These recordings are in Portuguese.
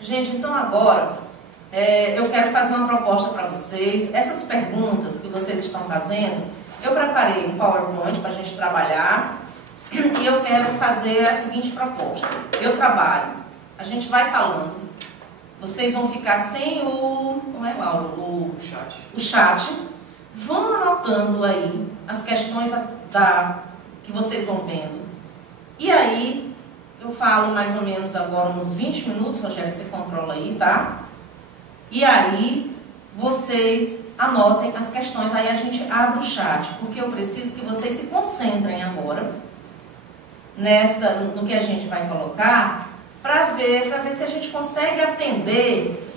Gente, então agora eu quero fazer uma proposta para vocês. Essas perguntas que vocês estão fazendo, eu preparei um PowerPoint para a gente trabalhar e eu quero fazer a seguinte proposta. Eu trabalho, a gente vai falando, vocês vão ficar sem não é, Laura? O chat. Vão anotando aí as questões que vocês vão vendo. E aí, eu falo mais ou menos agora uns 20 minutos, Rogério, você controla aí, tá? E aí, vocês anotem as questões, aí a gente abre o chat, porque eu preciso que vocês se concentrem agora no que a gente vai colocar, para ver se a gente consegue atender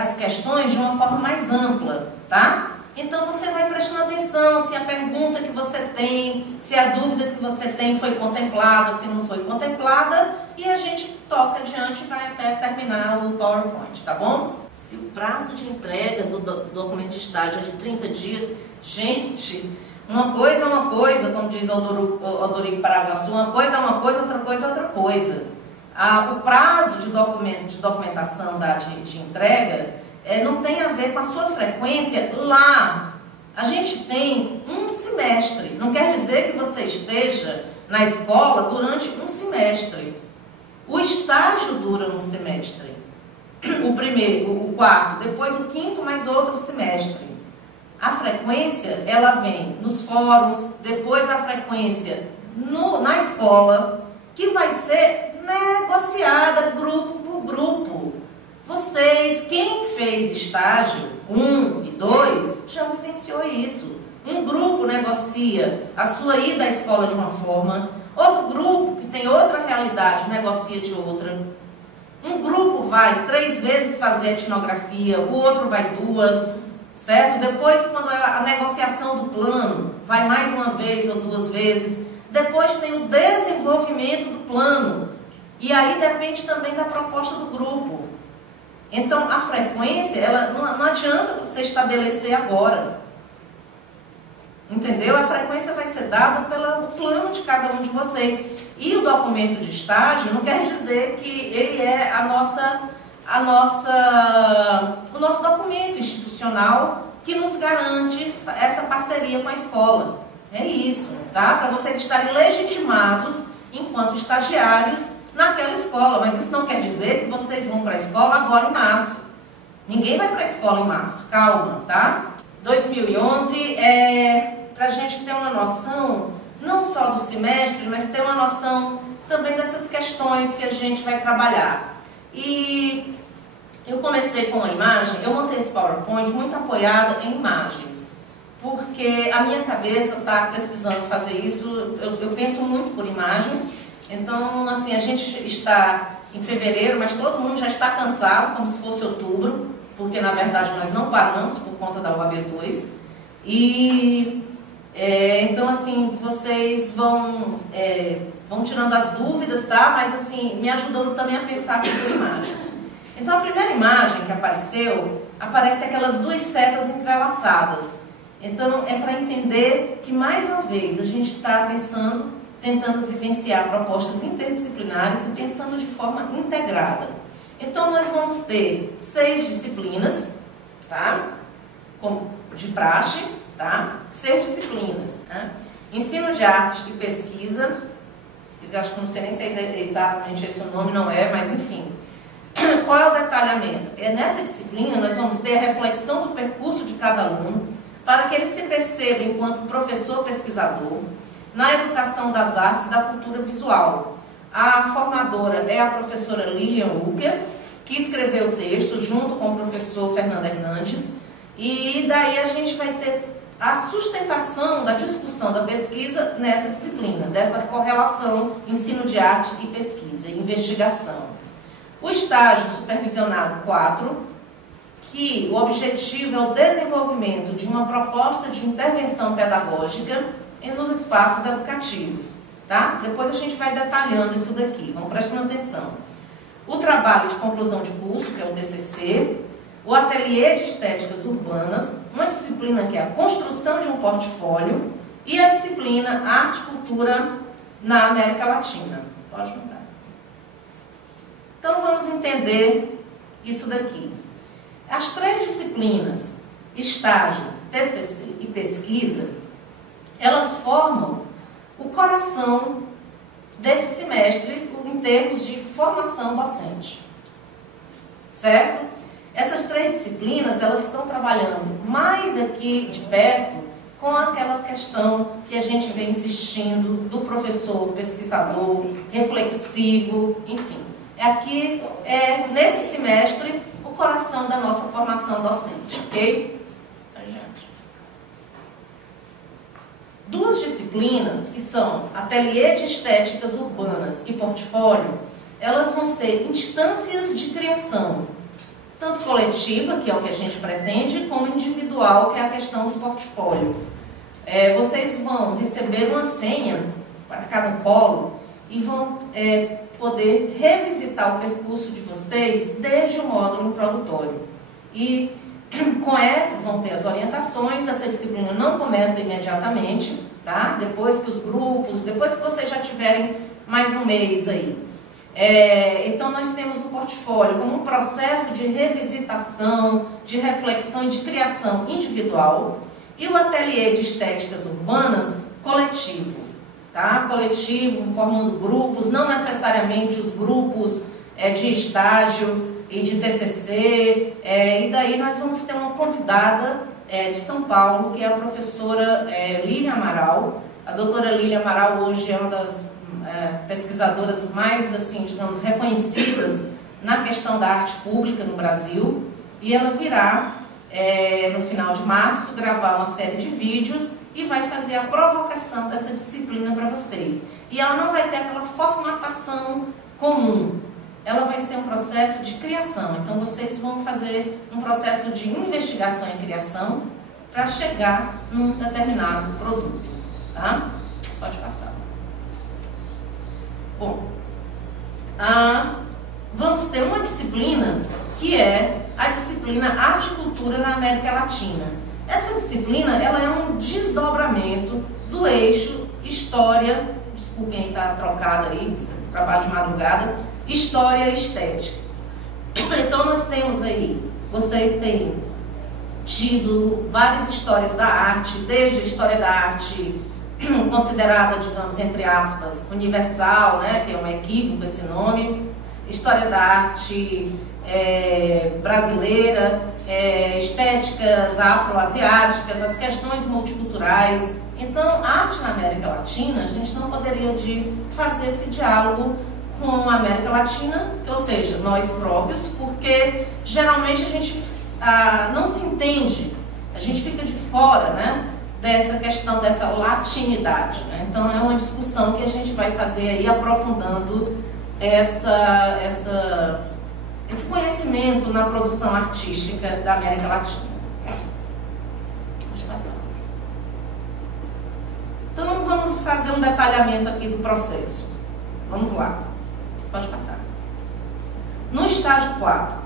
as questões de uma forma mais ampla, tá? Então você vai prestando atenção se a pergunta que você tem, se a dúvida que você tem foi contemplada, se não foi contemplada, e a gente toca adiante e vai até terminar o PowerPoint, tá bom? Se o prazo de entrega do documento de estágio é de 30 dias, gente, uma coisa é uma coisa, como diz o Odorico Paraguaçu, uma coisa é uma coisa, outra coisa é outra coisa. O prazo de documentação de entrega não tem a ver com a sua frequência lá. A gente tem um semestre, não quer dizer que você esteja na escola durante um semestre. O estágio dura um semestre. O primeiro, o quarto, depois o quinto, mais outro semestre. A frequência, ela vem nos fóruns, depois a frequência na escola, que vai ser negociada grupo por grupo. Vocês, quem fez estágio 1 e 2, já vivenciou isso. Um grupo negocia a sua ida à escola de uma forma, outro grupo que tem outra realidade negocia de outra. Um grupo vai 3 vezes fazer etnografia, o outro vai 2, certo? Depois, quando é a negociação do plano, vai mais uma vez ou 2 vezes. Depois tem o desenvolvimento do plano. E aí depende também da proposta do grupo. Então, a frequência, ela não adianta você estabelecer agora. Entendeu? A frequência vai ser dada pelo plano de cada um de vocês. E o documento de estágio não quer dizer que ele é o nosso documento institucional que nos garante essa parceria com a escola. É isso, tá? Para vocês estarem legitimados enquanto estagiários naquela escola, mas isso não quer dizer que vocês vão para a escola agora em março. Ninguém vai para a escola em março, calma, tá? 2011 para a gente ter uma noção, não só do semestre, mas ter uma noção também dessas questões que a gente vai trabalhar. E eu comecei com a imagem, eu montei esse PowerPoint muito apoiada em imagens, porque a minha cabeça está precisando fazer isso, eu penso muito por imagens. Então, assim, a gente está em fevereiro, mas todo mundo já está cansado, como se fosse outubro, porque, na verdade, nós não paramos por conta da UAB2. E, então, assim, vocês vão tirando as dúvidas, tá? Mas, assim, me ajudando também a pensar aqui por imagens. Então, a primeira imagem que apareceu, aparece aquelas 2 setas entrelaçadas. Então, é para entender que, mais uma vez, a gente está tentando vivenciar propostas interdisciplinares e pensando de forma integrada. Então, nós vamos ter 6 disciplinas, tá? De praxe, tá? 6 disciplinas. Tá? Ensino de arte e pesquisa. Eu acho que não sei nem se é exatamente esse o nome, não é, mas enfim. Qual é o detalhamento? Nessa disciplina, nós vamos ter a reflexão do percurso de cada aluno, para que ele se perceba enquanto professor pesquisador, na educação das artes e da cultura visual. A formadora é a professora Lilian Ucker, que escreveu o texto junto com o professor Fernando Hernandes, e daí a gente vai ter a sustentação da discussão da pesquisa nessa disciplina, dessa correlação ensino de arte e pesquisa, e investigação. O estágio supervisionado 4, que o objetivo é o desenvolvimento de uma proposta de intervenção pedagógica nos espaços educativos, tá? Depois a gente vai detalhando isso daqui, vamos prestando atenção. O trabalho de conclusão de curso, que é o TCC, o ateliê de estéticas urbanas, uma disciplina que é a construção de um portfólio e a disciplina arte e cultura na América Latina. Pode mudar. Então vamos entender isso daqui. As 3 disciplinas, estágio, TCC e pesquisa, elas formam o coração desse semestre em termos de formação docente, certo? Essas 3 disciplinas, elas estão trabalhando mais aqui de perto com aquela questão que a gente vem insistindo do professor pesquisador, reflexivo, enfim. Aqui, nesse semestre, o coração da nossa formação docente, ok? Adiante. 2 disciplinas, que são Ateliê de Estéticas Urbanas e Portfólio, elas vão ser instâncias de criação, tanto coletiva, que é o que a gente pretende, como individual, que é a questão do portfólio. Vocês vão receber uma senha para cada polo e vão poder revisitar o percurso de vocês desde o módulo introdutório. E com essas vão ter as orientações. Essa disciplina não começa imediatamente, tá? Depois que os grupos, depois que vocês já tiverem mais um mês aí. Então nós temos o portfólio como um processo de revisitação, de reflexão e de criação individual, e o ateliê de estéticas urbanas coletivo, tá? Coletivo, formando grupos, não necessariamente os grupos de estágio e de TCC, e daí nós vamos ter uma convidada de São Paulo, que é a professora Lília Amaral. A doutora Lília Amaral hoje é uma das pesquisadoras mais, assim, digamos, reconhecidas na questão da arte pública no Brasil, e ela virá, no final de março, gravar uma série de vídeos e vai fazer a provocação dessa disciplina para vocês. E ela não vai ter aquela formatação comum, ela vai ser um processo de criação. Então vocês vão fazer um processo de investigação e criação para chegar num determinado produto, tá? Pode passar. Bom, vamos ter uma disciplina que é a disciplina Arte e Cultura na América Latina. Essa disciplina, ela é um desdobramento do eixo História, desculpem aí estar trocada aí, trabalho de madrugada, História e Estética. Então nós temos aí, vocês têm tido várias histórias da arte, desde a história da arte considerada, digamos, entre aspas, universal, né, que é um equívoco esse nome, história da arte brasileira, estéticas afro-asiáticas, as questões multiculturais. Então, a arte na América Latina, a gente não poderia fazer esse diálogo com a América Latina, ou seja, nós próprios, porque geralmente a gente não se entende, a gente fica de fora, né, dessa questão dessa latinidade, né? Então é uma discussão que a gente vai fazer aí, aprofundando esse conhecimento na produção artística da América Latina. Deixa eu passar. Então vamos fazer um detalhamento aqui do processo. Vamos lá. Pode passar. No estágio 4.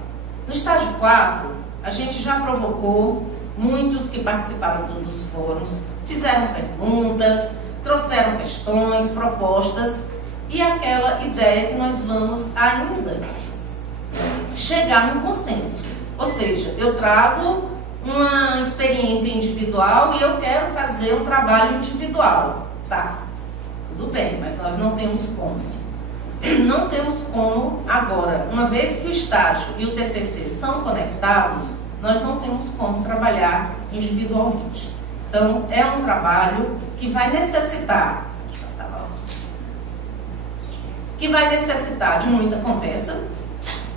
No estágio 4, a gente já provocou muitos que participaram dos fóruns, fizeram perguntas, trouxeram questões, propostas, e aquela ideia que nós vamos ainda chegar num consenso. Ou seja, eu trago uma experiência individual e eu quero fazer um trabalho individual. Tá, tudo bem, mas nós não temos como. Não temos como agora, uma vez que o estágio e o TCC são conectados, nós não temos como trabalhar individualmente. Então, é um trabalho que vai necessitar, de muita conversa,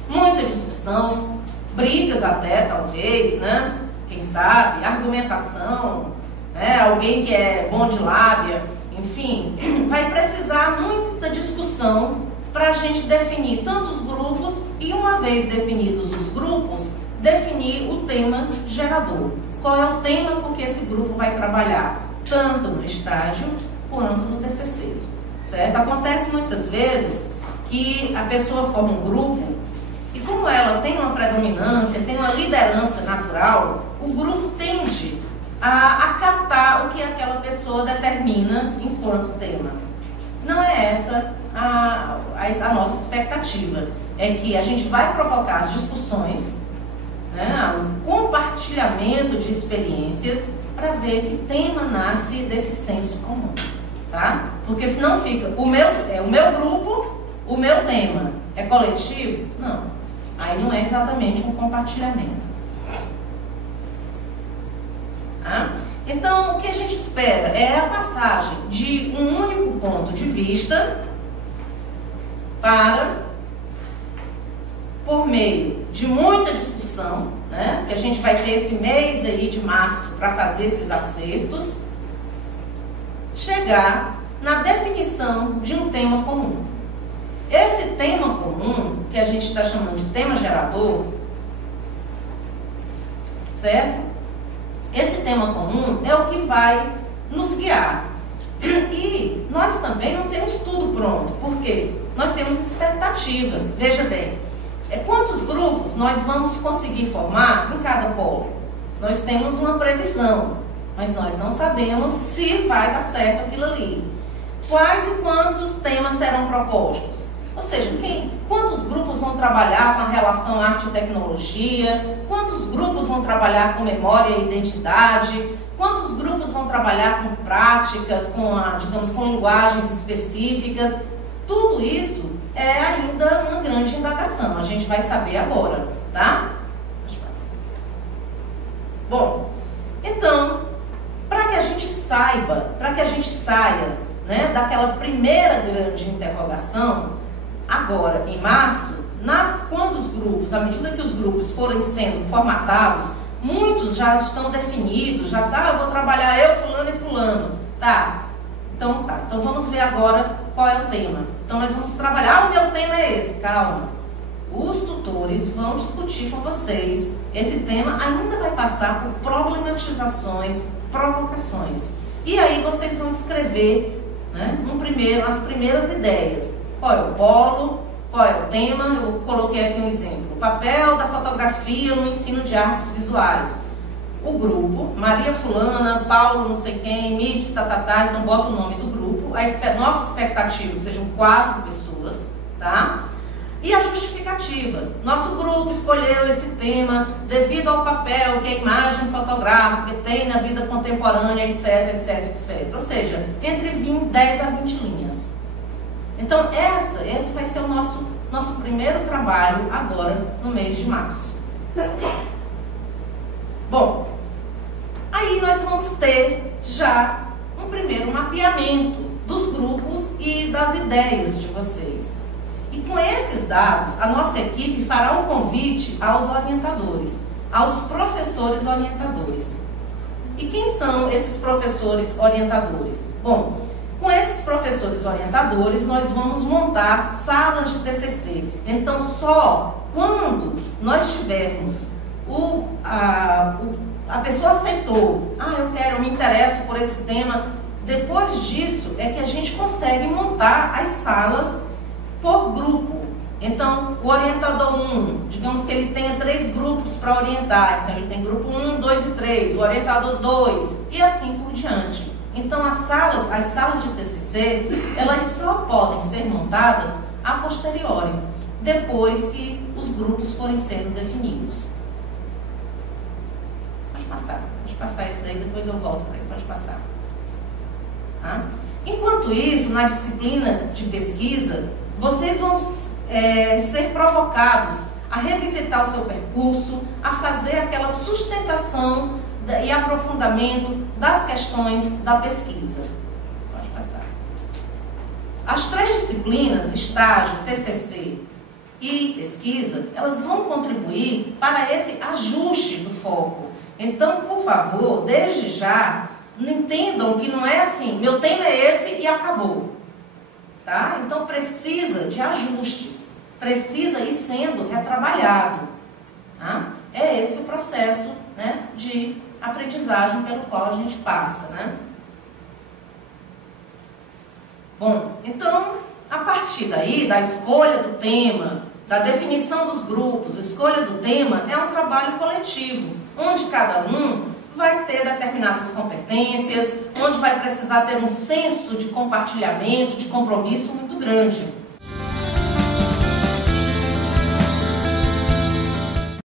muita discussão, brigas até, talvez, né? Quem sabe, argumentação, né? Alguém que é bom de lábia, enfim, vai precisar muita discussão para a gente definir tantos grupos e, uma vez definidos os grupos, definir o tema gerador. Qual é o tema com que esse grupo vai trabalhar, tanto no estágio quanto no TCC, certo? Acontece muitas vezes que a pessoa forma um grupo e, como ela tem uma predominância, tem uma liderança natural, o grupo tende a acatar o que aquela pessoa determina enquanto tema. Não é essa a nossa expectativa. é que a gente vai provocar as discussões, né, o compartilhamento de experiências, para ver que tema nasce desse senso comum, tá? Porque senão fica o meu grupo, o meu tema é coletivo? Não, aí não é exatamente um compartilhamento. Tá? Então, o que a gente espera é a passagem de um único ponto de vista para, por meio de muita discussão, né, que a gente vai ter esse mês aí de março para fazer esses acertos, chegar na definição de um tema comum. Esse tema comum, que a gente está chamando de tema gerador, certo? Esse tema comum é o que vai nos guiar. E nós também não temos tudo pronto, porque nós temos expectativas. Veja bem, quantos grupos nós vamos conseguir formar em cada polo? Nós temos uma previsão, mas nós não sabemos se vai dar certo aquilo ali. Quais e quantos temas serão propostos? Ou seja, quantos grupos vão trabalhar com a relação arte e tecnologia? Quantos grupos vão trabalhar com memória e identidade? Quantos grupos vão trabalhar com práticas, com linguagens específicas? Tudo isso é ainda uma grande indagação. A gente vai saber agora, tá? Bom, então, para que a gente saiba, para que a gente saia, né, daquela primeira grande interrogação, agora em março, quando os grupos, à medida que os grupos forem sendo formatados, muitos já estão definidos, já sabem, eu vou trabalhar eu, fulano e fulano. Tá. Então vamos ver agora qual é o tema. Então nós vamos trabalhar, o meu tema é esse, calma. Os tutores vão discutir com vocês. Esse tema ainda vai passar por problematizações, provocações. E aí vocês vão escrever, né, as primeiras ideias. Qual é o polo? Qual é o tema? Eu coloquei aqui um exemplo. O papel da fotografia no ensino de artes visuais. O grupo, Maria Fulana, Paulo não sei quem, Mirtes, tatatá, então bota o nome do grupo. Nossa expectativa é que sejam 4 pessoas, tá? E a justificativa. Nosso grupo escolheu esse tema devido ao papel que a imagem fotográfica tem na vida contemporânea, etc, etc, etc. Ou seja, entre 10 a 20 linhas. Então, esse vai ser o nosso primeiro trabalho agora no mês de março. Bom, aí nós vamos ter já um primeiro mapeamento dos grupos e das ideias de vocês. E com esses dados, a nossa equipe fará um convite aos orientadores, aos professores orientadores. E quem são esses professores orientadores? Bom, com esses professores orientadores, nós vamos montar salas de TCC. Então, só quando nós tivermos a pessoa aceitou, eu me interesso por esse tema, depois disso é que a gente consegue montar as salas por grupo. Então, o orientador 1, digamos que ele tenha 3 grupos para orientar. Então, ele tem grupo 1, 2 e 3, o orientador 2, e assim por diante. Então, as salas de TCC, elas só podem ser montadas a posteriori, depois que os grupos forem sendo definidos. Pode passar isso daí, depois eu volto para aí, pode passar. Tá? Enquanto isso, na disciplina de pesquisa, vocês vão ser provocados a revisitar o seu percurso, a fazer aquela sustentação e aprofundamento das questões da pesquisa. Pode passar. As 3 disciplinas, estágio, TCC e pesquisa, elas vão contribuir para esse ajuste do foco. Então, por favor, desde já, entendam que não é assim, meu tema é esse e acabou. Tá? Então, precisa de ajustes, precisa ir sendo retrabalhado. Tá? É esse o processo, né, de aprendizagem pelo qual a gente passa, né? Bom, então, a partir daí, da escolha do tema, da definição dos grupos, escolha do tema, é um trabalho coletivo, onde cada um vai ter determinadas competências, onde vai precisar ter um senso de compartilhamento, de compromisso muito grande.